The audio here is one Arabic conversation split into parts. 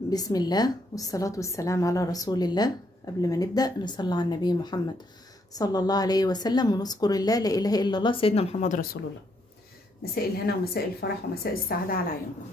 بسم الله والصلاة والسلام على رسول الله. قبل ما نبدأ نصلي على النبي محمد صلى الله عليه وسلم ونذكر الله، لا إله إلا الله، سيدنا محمد رسول الله. مساء الهنا ومساء الفرح ومساء السعادة على عيونكم.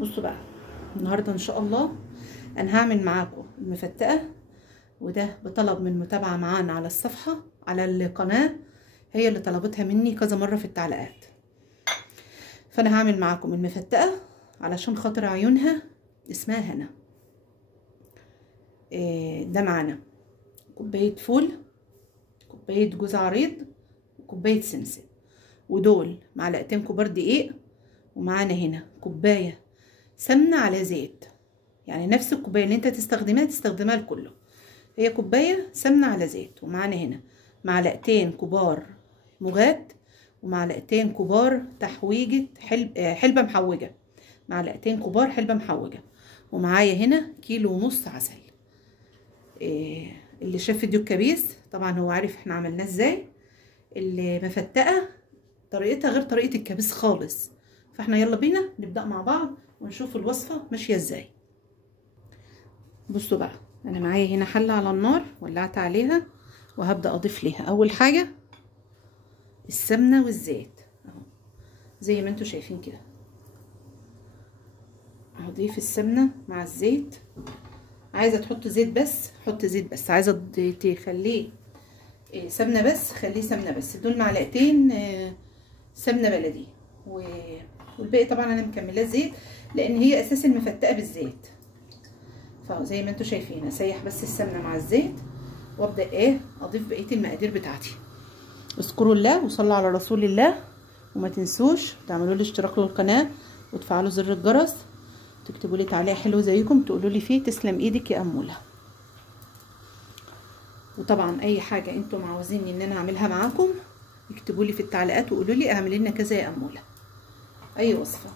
بصوا بقى، النهاردة إن شاء الله أنا هعمل معاكم المفتقة، وده بطلب من متابعة معانا على الصفحة على القناة، هي اللي طلبتها مني كذا مرة في التعليقات. فأنا هعمل معاكم المفتقة علشان خاطر عيونها اسمها هنا. ده معانا كوباية فول، كوباية جوز عريض، وكوباية سمسم، ودول معلقتين كبار دقيق، ومعانا هنا كوباية سمنة على زيت، يعني نفس الكوباية اللي انت تستخدمها لكله، هي كوباية سمنة على زيت. ومعانا هنا معلقتين كبار مغات، ومعلقتين كبار تحويجة حلبة محوجة، معلقتين كبار حلبة محوجة. ومعايا هنا كيلو ونص عسل. اللي شاف فيديو الكبيس طبعا هو عارف احنا عملناه ازاي. المفتقة طريقتها غير طريقة الكبيس خالص، فاحنا يلا بينا نبدأ مع بعض ونشوف الوصفة ماشية ازاي. بصوا بقى، انا معايا هنا حلة على النار ولعت عليها، وهبدأ اضيف ليها اول حاجة السمنة والزيت اهو زي ما انتوا شايفين كده. هضيف السمنة مع الزيت، عايزة تحط زيت بس حط زيت بس، عايزة تخليه سمنة بس خليه سمنة بس. دول معلقتين سمنة بلدي، والباقي طبعا انا مكملاه زيت لان هي اساس المفتقة بالزيت. فزي ما انتوا شايفين اسيح بس السمنة مع الزيت، وابدأ اضيف بقية المقادير بتاعتي. اذكروا الله وصلوا على رسول الله، وما تنسوش تعملوا لي اشتراك للقناة وتفعلوا زر الجرس، تكتبوا لي تعليق حلو زيكم تقولوا لي فيه تسلم ايدك يا اموله. وطبعا اي حاجه انتم عاوزين ان انا اعملها معاكم اكتبوا لي في التعليقات وقولوا لي اعملي لنا كذا يا اموله، اي وصفه.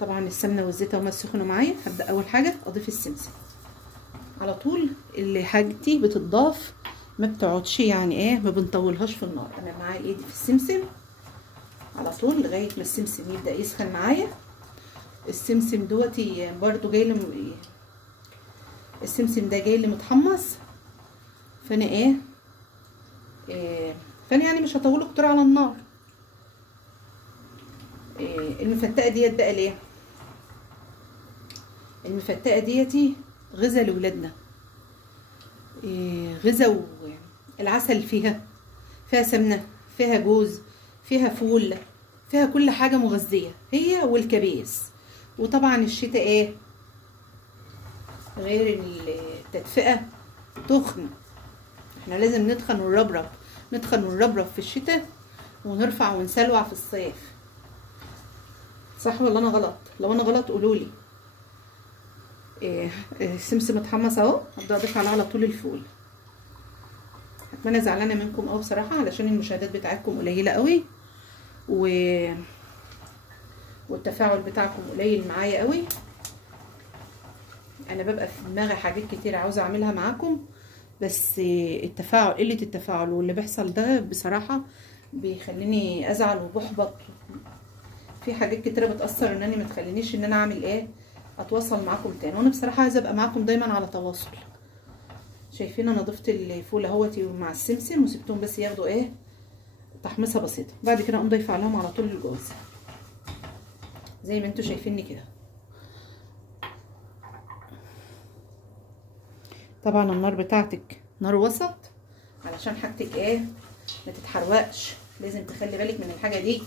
طبعا السمنه والزيت هما سخنوا معايا. هبدا اول حاجه اضيف السمسم على طول. اللي حاجتي بتضاف ما بتقعدش، يعني ما بنطولهاش في النار. انا معايا ايدي في السمسم على طول لغايه ما السمسم يبدا يسخن معايا. السمسم دوتي برضو جاي السمسم ده جاي لي متحمص، فانا فانا يعني مش هطوله كتير على النار. المفتقه ديت بقى ليه؟ المفتقه ديتي غذا لاولادنا، غذا. العسل فيها سمنه، فيها جوز، فيها فول، فيها كل حاجه مغذيه، هي والكبيس. وطبعا الشتاء غير التدفئه تخن، احنا لازم نتخن ونربرب في الشتاء، ونرفع ونسلوع في الصيف. صح ولا انا غلط؟ لو انا غلط قولولي. السمسم متحمص اهو، هبدا اضيف على طول الفول. انا زعلانه منكم قوي بصراحه علشان المشاهدات بتاعتكم قليله قوي، والتفاعل بتاعكم قليل معايا قوي. انا ببقى في دماغي حاجات كتير عاوزه اعملها معاكم، بس قله التفاعل واللي بيحصل ده بصراحه بيخليني ازعل وبحبط. في حاجات كتيره بتاثر انني ما تخلينيش ان انا اعمل اتواصل معاكم تاني، وانا بصراحه عايزه ابقى معاكم دايما على تواصل. شايفين انا ضفت الفول اهوتي مع السمسم وسبتهم بس ياخدوا تحميصه بسيطه. بعد كده اقوم ضايفه عليهم على طول الجوز زي ما انتوا شايفيني كده. طبعا النار بتاعتك نار وسط علشان حاجتك ما تتحرقش، لازم تخلي بالك من الحاجه دي.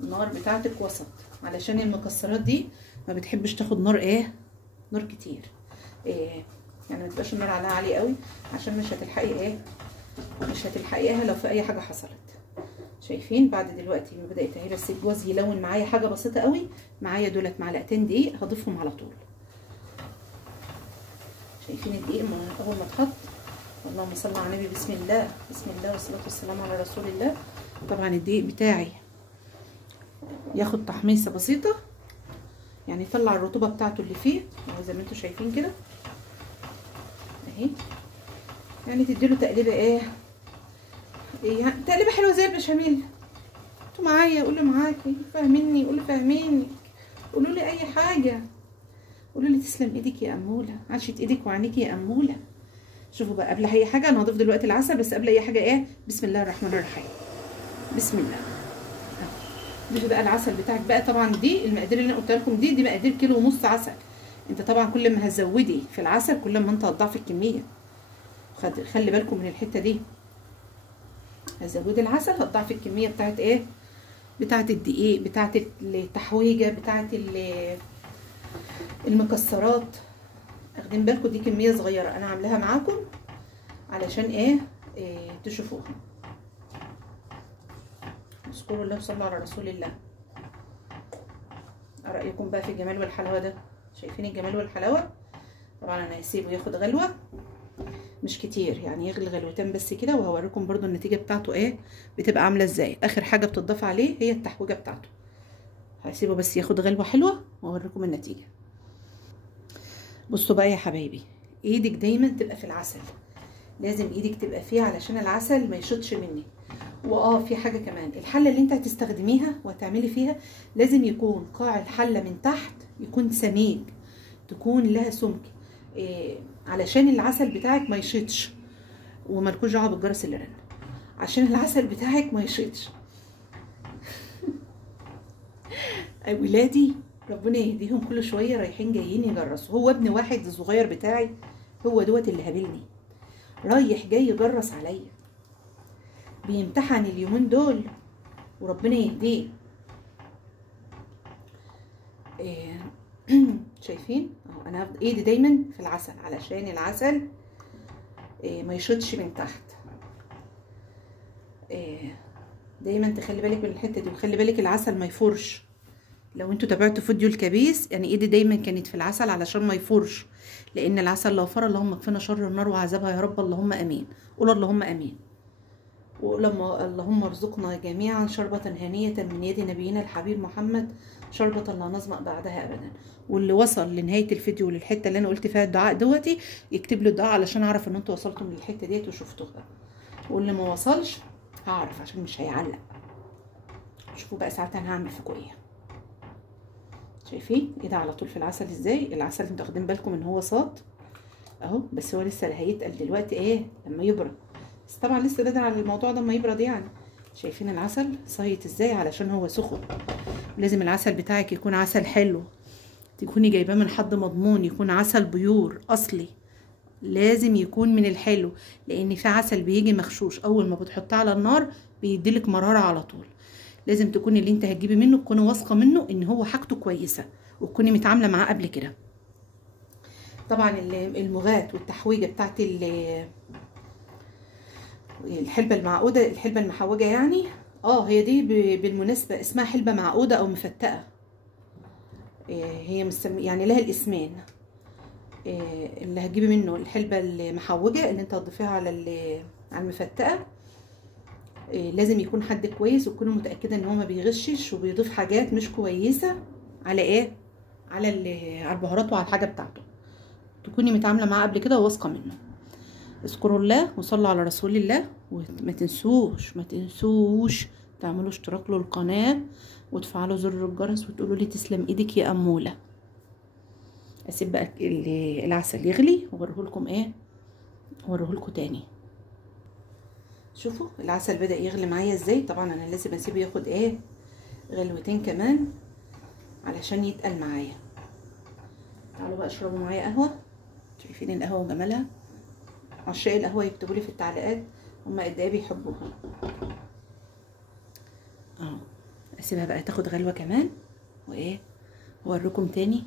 النار بتاعتك وسط علشان المكسرات دي ما بتحبش تاخد نار نار كتير، يعني ما تبقاش النار عليها عاليه قوي عشان مش هتلحقيها لو في اي حاجه حصلت. شايفين بعد دلوقتي ما بدات بس الجوز يلون معايا حاجه بسيطه قوي. معايا دولت معلقتين دقيق هضيفهم على طول. شايفين الدقيق اول ما اتحط. اللهم صل على النبي. بسم الله والصلاه والسلام على رسول الله. طبعا الدقيق بتاعي ياخد تحميصه بسيطه، يعني يطلع الرطوبه بتاعته اللي فيه زي ما انتوا شايفين كده اهي، يعني تديله تقليبه يعني تقليبه حلوه زي البشاميل. انتوا معايا؟ قولوا معاكي. فاهميني؟ قولوا قولوا لي اي حاجه، قولوا لي تسلم ايدك يا اموله، عاشت ايدك وعينيك يا اموله. شوفوا بقى، قبل اي حاجه انا هضيف دلوقتي العسل، بس قبل اي حاجه ايه، بسم الله الرحمن الرحيم. بسم الله. ضيفي بقى العسل بتاعك بقى. طبعا دي المقادير اللي انا قلتها لكم، دي مقادير كيلو ونص عسل. انت طبعا كل ما هتزودي في العسل كل ما انت هتضاعفي الكميه. خلي بالكم من الحته دي، هتزودي العسل هتضاعفي الكميه بتاعت ايه، بتاعت الدقيق، بتاعت التحويجه، بتاعت المكسرات. واخدين بالكم دي كميه صغيره انا عاملاها معاكم علشان ايه تشوفوها. اذكروا الله وصلوا على رسول الله. رايكم بقى في الجمال والحلاوه ده؟ شايفين الجمال والحلاوه؟ طبعا انا هسيبه ياخد غلوه مش كتير، يعني يغلي غلوتين بس كده، وهوريكم برضو النتيجه بتاعته ايه بتبقى عامله ازاي. اخر حاجه بتضاف عليه هي التحويجه بتاعته. هسيبه بس ياخد غلوه حلوه واوريكم النتيجه. بصوا بقى يا حبايبي، ايدك دايما تبقى في العسل، لازم ايدك تبقى فيه علشان العسل ما يشطش مني. في حاجه كمان، الحله اللي انت هتستخدميها وهتعملي فيها لازم يكون قاع الحله من تحت يكون سميك، تكون لها سمك، علشان العسل بتاعك ما يشطش. ومالكوش دعوه بالجرس اللي رن، عشان العسل بتاعك ما يشطش. ولادي ربنا يهديهم كل شويه رايحين جايين يجرسوا. هو ابن واحد الصغير بتاعي هو دوت اللي هابلني، رايح جاي يجرس عليا، بيمتحن اليومين دول وربنا يهديه. شايفين اهو، انا ايدي دايما في العسل علشان العسل ما يشطش من تحت. دايما تخلي بالك من الحته دي، وخلي بالك العسل ما يفرش. لو انتوا تابعتوا فيديو الكبيس، يعني ايدي دايما كانت في العسل علشان ما يفرش، لان العسل لو فر اللهم اكفنا شر النار وعذابها يا رب، اللهم امين. قولوا اللهم امين. اللهم ارزقنا جميعا شربة هنية من يد نبينا الحبيب محمد، شربة لا نظمأ بعدها ابدا. واللي وصل لنهاية الفيديو للحتة اللي انا قلت فيها الدعاء دوتي يكتب له الدعاء علشان اعرف ان انتوا وصلتم للحتة ديت وشفتوها، واللي ما وصلش هعرف عشان مش هيعلق. شوفوا بقى ساعتها انا هعمل فيكم ايه. شايفين ايه ده على طول في العسل ازاي؟ العسل انتوا واخدين بالكم ان هو صاد اهو، بس هو لسه هيتقل دلوقتي ايه لما يبرد، بس طبعا لسه بدري على الموضوع ده ما يبرد يعني. شايفين العسل صايت ازاي علشان هو سخن. لازم العسل بتاعك يكون عسل حلو، تكوني جايباه من حد مضمون، يكون عسل بيور اصلي، لازم يكون من الحلو، لان في عسل بيجي مغشوش اول ما بتحطيه على النار بيديلك مراره على طول. لازم تكوني اللي انت هتجيبي منه تكوني واثقه منه ان هو حاجته كويسه، وتكوني متعامله معاه قبل كده. طبعا المغات والتحويجه بتاعت الحلبه المعقوده، الحلبه المحوجه يعني، هي دي بالمناسبه اسمها حلبه معقوده او مفتقه. هي يعني لها الاسمين. اللي هتجيبي منه الحلبه المحوجه اللي انت هتضيفيها على المفتقه، لازم يكون حد كويس وتكوني متاكده ان هو ما بيغشش وبيضيف حاجات مش كويسه على ايه، على البهارات وعلى الحاجه بتاعته، تكوني متعامله معاه قبل كده وواثقه منه. اذكروا الله وصلوا على رسول الله، وما تنسوش تعملوا اشتراك للقناه وتفعلوا زر الجرس وتقولوا لي تسلم ايدك يا اموله. اسيب بقى العسل يغلي واوريهولكم ايه، اوريهولكم تاني. شوفوا العسل بدأ يغلي معايا ازاي. طبعا انا لازم اسيبه ياخد ايه غلوتين كمان علشان يتقل معايا. تعالوا بقى اشربوا معايا قهوه. شايفين القهوه وجمالها؟ عشاق القهوه يكتبوا لي في التعليقات هما قد ايه بيحبوها. اسيبها بقى تاخد غلوه كمان وايه اوريكم تاني.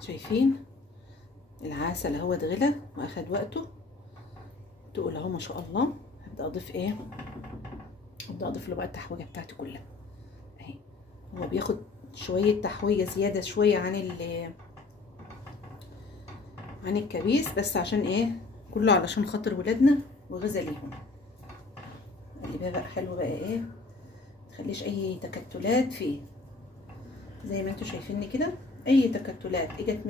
شايفين العسل اهو اتغلى واخد وقته، تقول اهو ما شاء الله. هبدا اضيف ايه، هبدا اضيف له بقى التحويجه بتاعتي كلها اهي. هو بياخد شويه تحويجه زياده شويه عن الكبيس، بس عشان ايه، كله علشان خاطر ولادنا وغذا ليهم. اللي بقى حلو بقى ايه، متخليش اي تكتلات فيه زي ما انتوا شايفيني كده. اي تكتلات اجت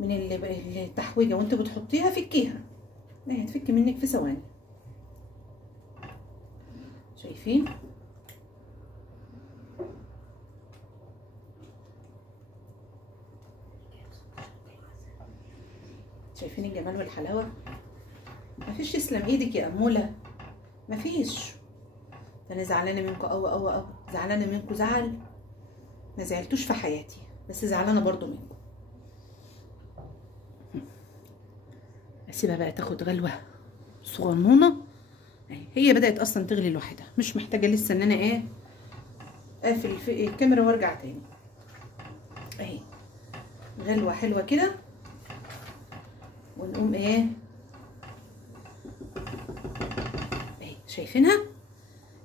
من التحويجه وانت بتحطيها فكيها، هي هتفك منك في ثواني. شايفين شايفين الجمال والحلاوه؟ مفيش يسلم ايدك يا اموله، مفيش. انا زعلانه منكم قوي قوي قوي، زعلانه منكم زعل ما زعلتوش في حياتي، بس زعلانه برضو منكم. اسيبها بقى تاخد غلوه صغنونه. هي بدات اصلا تغلي لوحدها، مش محتاجه لسه ان انا ايه اقفل في الكاميرا وارجع تاني. اهي غلوه حلوه كده، ونقوم ايه اهي شايفينها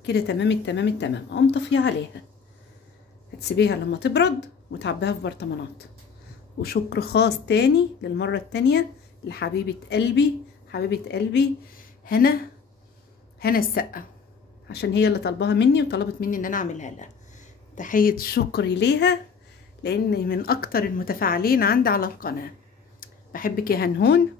كده تمام التمام التمام. اقوم طافيه عليها، هتسيبيها لما تبرد وتعبيها في برطمانات. وشكر خاص تاني للمره التانيه لحبيبه قلبي، حبيبه قلبي هنا السقه، عشان هي اللي طالباها مني وطلبت مني ان انا اعملها لها. تحيه شكري ليها، لان من اكتر المتفاعلين عندي على القناه. بحبك يا هنهون،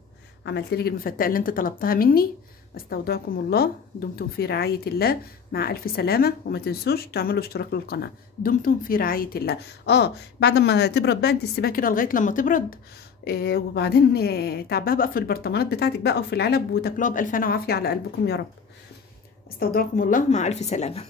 عملت لك المفتقه اللي انت طلبتها مني. استودعكم الله، دمتم في رعايه الله، مع الف سلامه. وما تنسوش تعملوا اشتراك للقناه. دمتم في رعايه الله. بعد ما تبرد بقى انت تسيبها كده لغايه لما تبرد، وبعدين تعبها بقى في البرطمانات بتاعتك بقى وفي العلب، وتاكلوها بالف هنا وعافيه على قلبكم يا رب. استودعكم الله، مع الف سلامه.